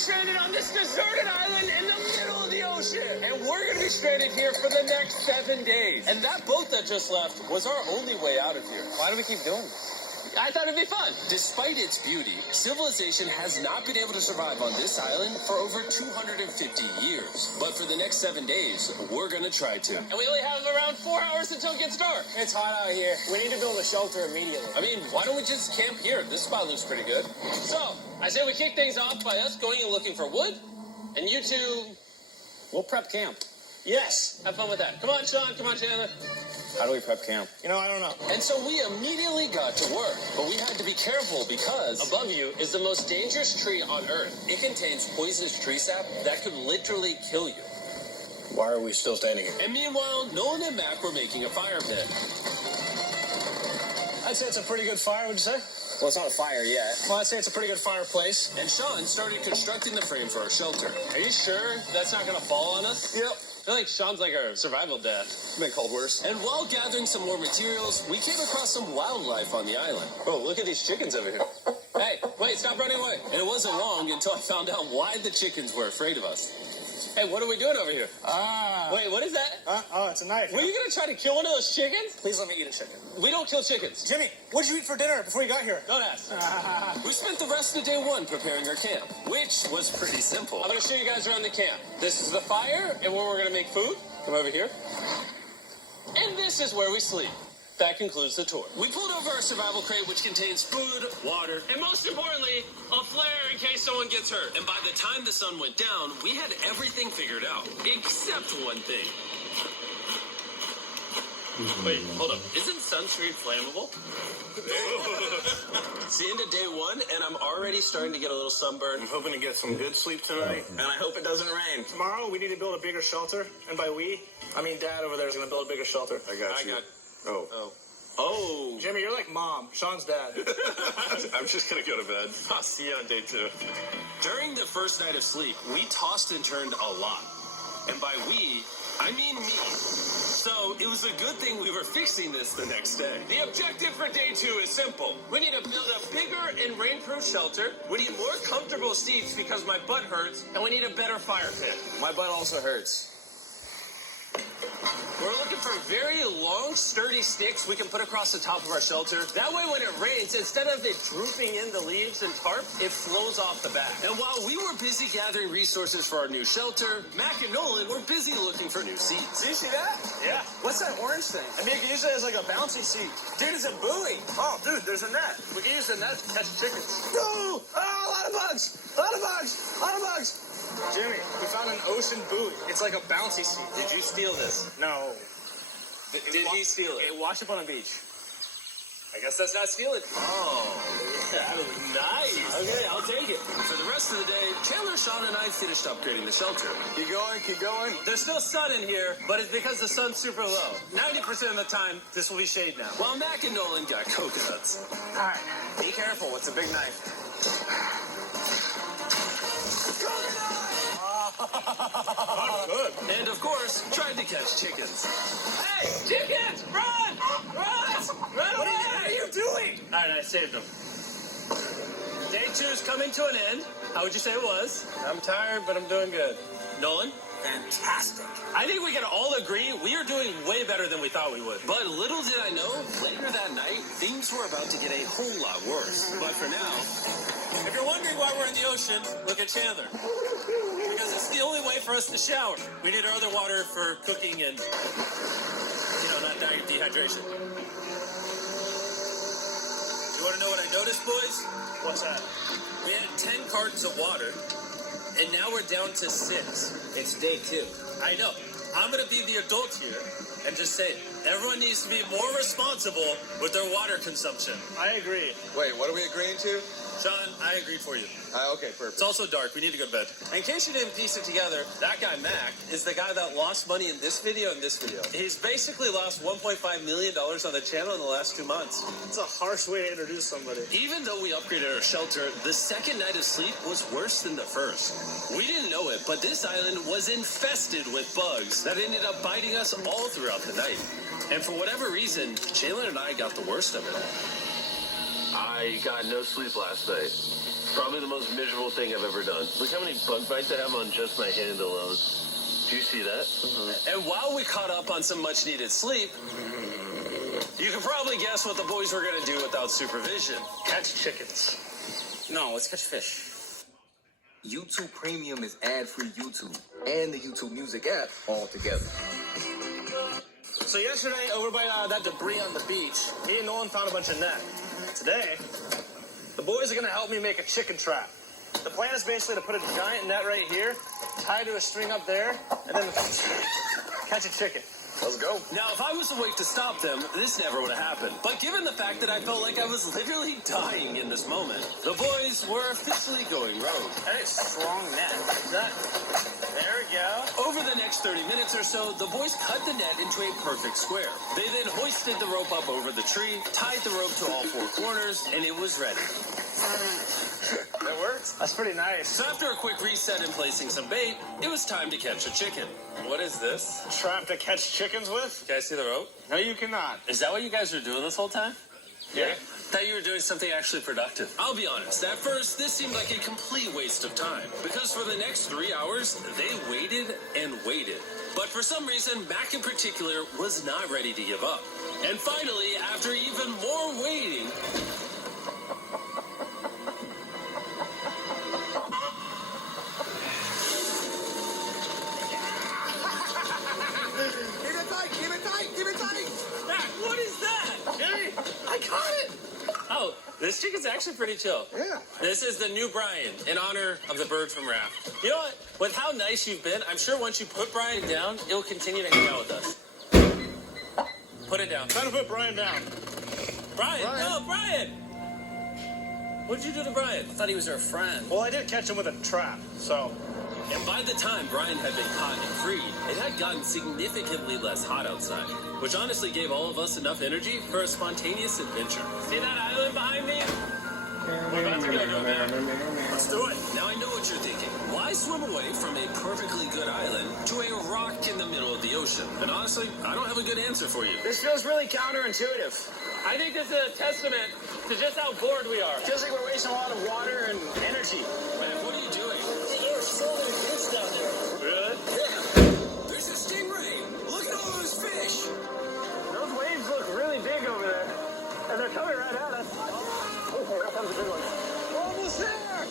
stranded on this deserted island in the middle of the ocean. And we're going to be stranded here for the next 7 days. And that boat that just left was our only way out of here. Why do we keep doing this? I thought it'd be fun. Despite its beauty, civilization has not been able to survive on this island for over 250 years. But for the next 7 days, we're going to try to. And we only have around 4 hours until it gets dark. It's hot out here. We need to build a shelter immediately. I mean, why don't we just camp here? This spot looks pretty good. So, I say we kick things off by us going and looking for wood. And you two, we'll prep camp. Yes. Have fun with that. Come on, Sean. Come on, Chandler. How do we prep camp? You know, I don't know. And so we immediately got to work. But we had to be careful because above you is the most dangerous tree on Earth. It contains poisonous tree sap that could literally kill you. Why are we still standing here? And meanwhile, Nolan and Mac were making a fire pit. I'd say it's a pretty good fire, would you say? Well, it's not a fire yet. Well, I'd say it's a pretty good fireplace. And Sean started constructing the frame for our shelter. Are you sure that's not going to fall on us? Yep. I feel like Sean's like our survival dad. Been called worse. And while gathering some more materials, we came across some wildlife on the island. Oh, look at these chickens over here. Hey, wait, stop running away. And it wasn't long until I found out why the chickens were afraid of us. Hey, what are we doing over here? Wait, what is that? Oh, it's a knife. Were you going to try to kill one of those chickens? Please let me eat a chicken. We don't kill chickens. Jimmy, what did you eat for dinner before you got here? Don't ask. We spent the rest of day one preparing our camp, which was pretty simple. I'm going to show you guys around the camp. This is the fire and where we're going to make food. Come over here. And this is where we sleep. That concludes the tour. We pulled over our survival crate, which contains food, water, and most importantly, a flare in case someone gets hurt. And by the time the sun went down, we had everything figured out, except one thing. Wait, hold up. Isn't sunscreen flammable? It's the end of day one, and I'm already starting to get a little sunburn. I'm hoping to get some good sleep tonight, and I hope it doesn't rain. Tomorrow, we need to build a bigger shelter. And by we, I mean Dad over there is going to build a bigger shelter. I got you. Oh. Jimmy, you're like Mom. Sean's dad. I'm just going to go to bed. I'll see you on day 2. During the first night of sleep, we tossed and turned a lot. And by we, I mean me. So it was a good thing we were fixing this the next day. The objective for day 2 is simple. We need to build a bigger and rainproof shelter. We need more comfortable seats because my butt hurts. And we need a better fire pit. My butt also hurts. We're looking for very long, sturdy sticks we can put across the top of our shelter. That way, when it rains, instead of it drooping in the leaves and tarp, it flows off the back. And while we were busy gathering resources for our new shelter, Mac and Nolan were busy looking for new seats. Do you see that? Yeah. What's that orange thing? I mean, you can use it as like a bouncy seat. Dude, it's a buoy. Oh, dude, there's a net. We can use the net to catch chickens. No! Oh, a lot of bugs! A lot of bugs! A lot of bugs! Jimmy, we found an ocean buoy. It's like a bouncy seat. Did you steal this? No. Did he steal it? It washed up on a beach. I guess that's not stealing. Oh, that was nice. Okay, I'll take it. For the rest of the day, Chandler, Sean, and I finished upgrading the shelter. Keep going, keep going. There's still sun in here, but it's because the sun's super low. 90% of the time, this will be shade now. While Mac and Nolan got coconuts. All right, be careful. It's a big knife. Good. And of course, tried to catch chickens. Hey, chickens, run! Run! Run away! What are you doing? All right, I saved them. Day 2 is coming to an end. How would you say it was? I'm tired, but I'm doing good. Nolan? Fantastic. I think we can all agree we are doing way better than we thought we would. But little did I know, later that night, things were about to get a whole lot worse. But for now, if you're wondering why we're in the ocean, look at Chandler. Because it's the only way for us to shower. We need our other water for cooking and, not dying of dehydration. You want to know what I noticed, boys? What's that? We had 10 cartons of water, and now we're down to 6. It's day 2. I know. I'm going to be the adult here and just say everyone needs to be more responsible with their water consumption. I agree. Wait, what are we agreeing to? Sean, I agreed for you. Okay, perfect. It's also dark. We need to go to bed. In case you didn't piece it together, that guy, Mac, is the guy that lost money in this video and this video. He's basically lost $1.5 million on the channel in the last 2 months. It's a harsh way to introduce somebody. Even though we upgraded our shelter, the second night of sleep was worse than the first. We didn't know it, but this island was infested with bugs that ended up biting us all throughout the night. And for whatever reason, Jalen and I got the worst of it all. I got no sleep last night. Probably the most miserable thing I've ever done. Look how many bug bites I have on just my hand alone. Do you see that? And while we caught up on some much-needed sleep, you can probably guess what the boys were going to do without supervision. Catch chickens. No, let's catch fish. YouTube Premium is ad-free YouTube and the YouTube Music app all together. So yesterday, over by that debris on the beach, me and Nolan found a bunch of net. Today, the boys are going to help me make a chicken trap. The plan is basically to put a giant net right here, tie to a string up there, and then catch a chicken. Let's go. Now, if I was awake to stop them, this never would have happened. But given the fact that I felt like I was literally dying in this moment, the boys were officially going rogue. Hey, strong net. There we go. Over the next 30 minutes or so, the boys cut the net into a perfect square. They then hoisted the rope up over the tree, tied the rope to all four corners, and it was ready. That works. That's pretty nice. So after a quick reset and placing some bait, it was time to catch a chicken. What is this? Trap to catch chickens with? Can I see the rope? No, you cannot. Is that what you guys were doing this whole time? Yeah. Thought you were doing something actually productive. I'll be honest, at first, this seemed like a complete waste of time. Because for the next 3 hours, they waited and waited. But for some reason, Mac in particular was not ready to give up. And finally, after even more waiting... Keep it tight. Mac, what is that? Hey, I caught it. Oh, this chicken's actually pretty chill. Yeah. This is the new Brian, in honor of the bird from Raft. You know what? With how nice you've been, I'm sure once you put Brian down, it'll continue to hang out with us. Put it down. trying to put Brian down. Brian! No, Brian! What'd you do to Brian? I thought he was our friend. Well, I did catch him with a trap, so... And by the time Brian had been caught and freed, it had gotten significantly less hot outside, which honestly gave all of us enough energy for a spontaneous adventure. See that island behind me? We're about to go to it, man. Let's do it. Now I know what you're thinking. Why swim away from a perfectly good island to a rock in the middle of the ocean? And honestly, I don't have a good answer for you. This feels really counterintuitive. I think this is a testament to just how bored we are. Feels like we're wasting a lot of water and energy. Man, what are you doing? There's so many fish down there. Really? Yeah. There's a stingray. Look at all those fish. Those waves look really big over there. And they're coming right at us. Oh, here comes a big one. We're almost there.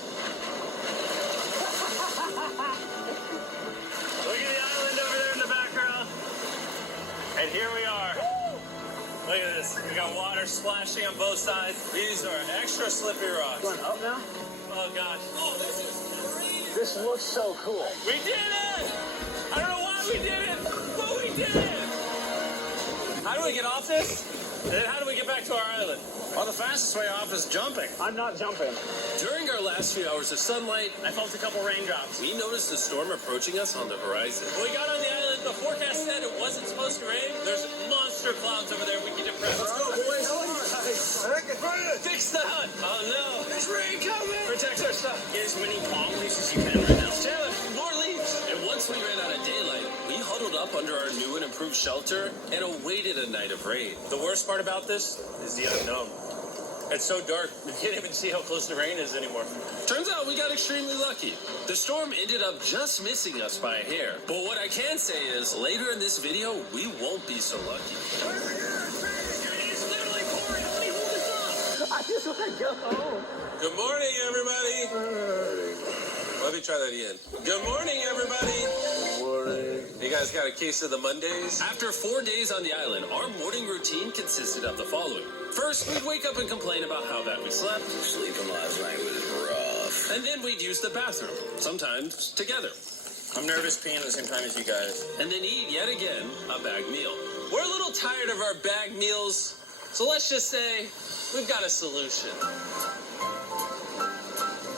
Look at the island over there in the background. And here we are. Look at this. We got water splashing on both sides. These are extra slippery rocks. Going up now? Oh, gosh. Oh, this is crazy. This looks so cool. We did it! I don't know why we did it, but we did it! How do we get off this? And then how do we get back to our island? Well, the fastest way off is jumping. I'm not jumping. During our last few hours of sunlight, I felt a couple raindrops. we noticed a storm approaching us on the horizon. When we got on the island, the forecast said it wasn't supposed to rain. There's monster clouds over there we can depress. Let's go, boys. Fix the hut! Oh no! There's rain coming. Protect our stuff! Get as many palm leaves as you can right now. Taylor, more leaves! And once we ran out of daylight, we huddled up under our new and improved shelter and awaited a night of rain. The worst part about this is the unknown. It's so dark, we can't even see how close the rain is anymore. Turns out we got extremely lucky. The storm ended up just missing us by a hair. But what I can say is, later in this video, we won't be so lucky. It's literally pouring. How many hold this up? I just want to go home. Good morning, everybody. Let me try that again. Good morning, everybody. You guys got a case of the Mondays? After 4 days on the island, our morning routine consisted of the following. First, we'd wake up and complain about how bad we slept. Sleeping last night was rough. And then we'd use the bathroom, sometimes together. I'm nervous peeing at the same time as you guys. And then eat, yet again, a bag meal. We're a little tired of our bag meals, so let's just say we've got a solution.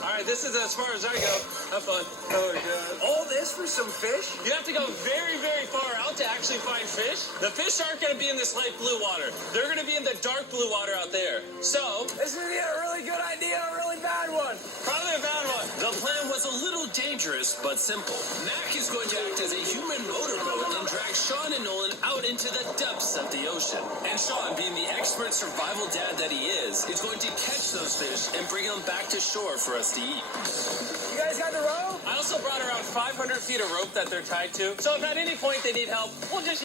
All right, this is as far as I go. Have fun. Oh, God. All this for some fish? You have to go very, very far out to actually find fish. The fish aren't going to be in this light blue water. They're going to be in the dark blue water out there. So, This is either a really good idea or a really bad one. probably a bad one. The The plan was a little dangerous, but simple. Mac is going to act as a human motorboat and drag Sean and Nolan out into the depths of the ocean. And Sean, being the expert survival dad that he is going to catch those fish and bring them back to shore for us to eat. You guys got the rope? I also brought around 500 feet of rope that they're tied to, so if at any point they need help, we'll just